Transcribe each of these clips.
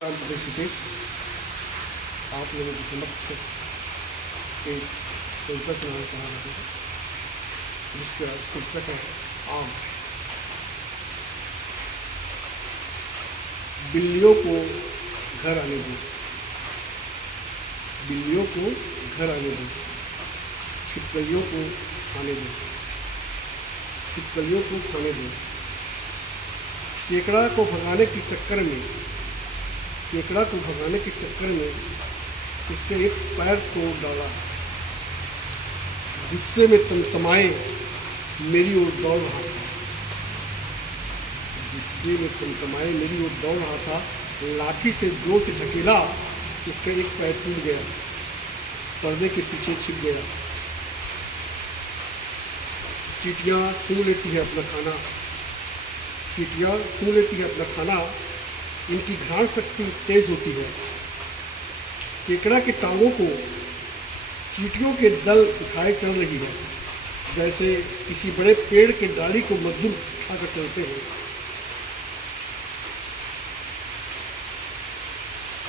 ऋषिकेश आप लोगों के समक्ष एक कविता सुनाना चाह रहे हैं जिसका शीर्षक है आम। बिल्लियों को घर आने दो, बिल्लियों को घर आने दो, छिपकलियों को खाने दो, छिपकलियों को खाने दो। केकड़ा को भगाने के चक्कर में, केकड़ा को भगाने के चक्कर में इसके एक पैर तोड़ डाला। गुस्से में तमतमाए मेरी ओर दौड़ रहा था, गुस्से में तमतमाए मेरी ओर दौड़ रहा था। लाठी से जोर से ढकेला, इसका एक पैर टूट गया, पर्दे के पीछे छिप गया। चींटियाँ सूंघ लेती है अपना खाना, चींटियाँ सूंघ लेती है अपना खाना, इनकी घ्राण शक्ति तेज होती है। केकड़ा की टांगों को चींटियों के दल उठाए चल रही है, जैसे किसी बड़े पेड़ के डाली को मजदूर उठाकर चलते हैं।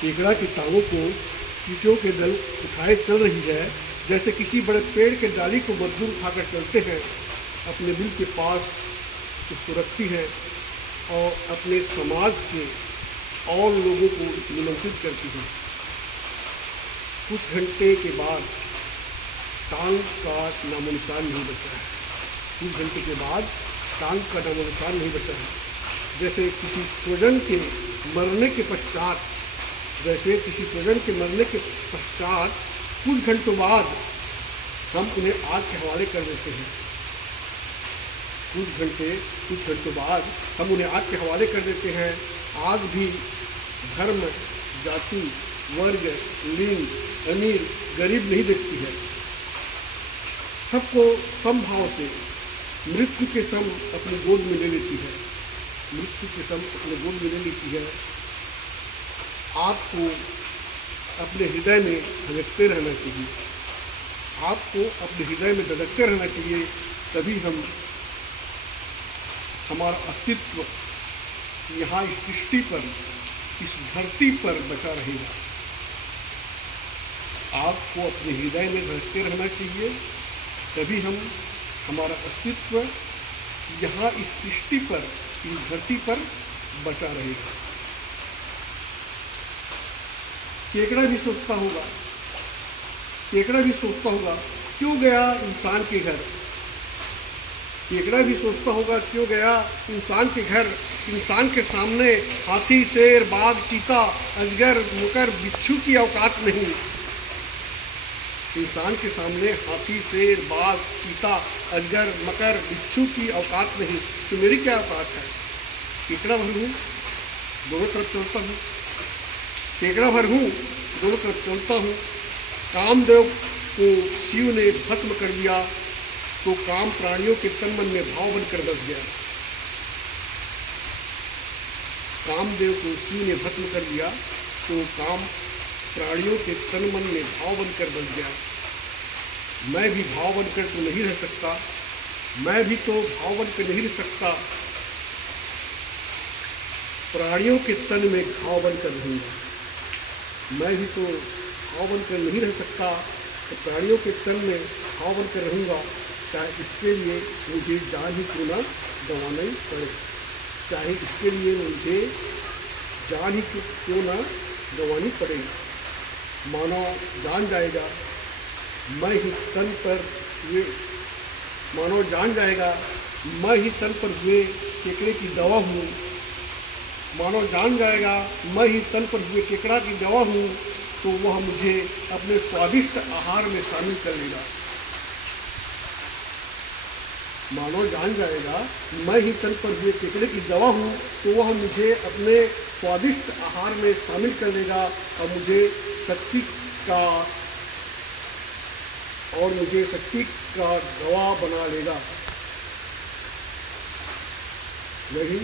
केकड़ा की टांगों को चींटियों के दल उठाए चल रही है, जैसे किसी बड़े पेड़ के डाली को मजदूर उठाकर चलते हैं। अपने दिल के पास उसको रखती है और अपने समाज के और लोगों को निमंत्रित करती है। कुछ घंटे के बाद टांग का नामो निशान नहीं बचा है, कुछ घंटे के बाद टांग का नामो निशान नहीं बचा है। जैसे किसी स्वजन के मरने के पश्चात, जैसे किसी स्वजन के मरने के पश्चात कुछ घंटों बाद हम उन्हें आग के हवाले कर देते हैं। कुछ घंटों बाद हम उन्हें आग के हवाले कर देते हैं। आग भी धर्म, जाति, वर्ग, लिंग, अमीर, गरीब नहीं देखती है। सबको समभाव से मृत्यु के सम अपनी गोद में ले लेती है, मृत्यु के सम अपने गोद में ले लेती है। आपको अपने हृदय में धड़कते रहना चाहिए, आपको अपने हृदय में धड़कते रहना चाहिए, तभी हमारा अस्तित्व यहाँ इस सृष्टि पर, इस धरती पर बचा रहेगा। आपको अपने हृदय में धड़कते रहना चाहिए, तभी हमारा अस्तित्व यहाँ इस सृष्टि पर, इस धरती पर बचा रहेगा। केकड़ा भी सोचता होगा, केकड़ा भी सोचता होगा क्यों गया इंसान के घर, केकड़ा भी सोचता होगा क्यों गया इंसान के घर। इंसान के सामने हाथी, शेर, बाघ, चीता, अजगर, मकर, बिच्छू की औकात नहीं। इंसान के सामने हाथी, शेर, बाघ, चीता, अजगर, मकर, बिच्छू की औकात नहीं, तो मेरी क्या औकात है? केकड़ा भर हूँ, दोनों तरफ चलता हूँ, केकड़ा भर हूँ, दोनों तरफ चलता हूँ। कामदेव को शिव ने भस्म कर दिया, तो काम प्राणियों के तन मन में भाव बनकर बस गया। कामदेव को शिव ने भस्म कर दिया, तो काम प्राणियों के तन मन में भाव बनकर बस गया। मैं भी भाव बनकर तो नहीं रह सकता, मैं भी तो भाव बनकर नहीं रह सकता। प्राणियों के तन में घाव बनकर रहूँगा, मैं भी तो भाव बनकर नहीं रह सकता, तो प्राणियों के तन में भाव बनकर रहूँगा। चाहे इसके लिए मुझे जान ही क्यों ना गंवाना ही पड़े, चाहे इसके लिए मुझे जान ही क्यों ना गंवानी पड़े। मानो जान जाएगा मैं ही तन पर हुए, मानो जान जाएगा मैं ही तन पर हुए केकड़े की दवा हूँ, मानो जान जाएगा मैं ही तन पर हुए केकड़ा की दवा हूँ, तो वह मुझे अपने स्वादिष्ट आहार में शामिल कर लेगा। मानो जान जाएगा मैं ही तन पर हुए केकड़े की दवा हूँ, तो वह मुझे अपने स्वादिष्ट आहार में शामिल कर देगा और मुझे शक्ति का दवा बना लेगा। यही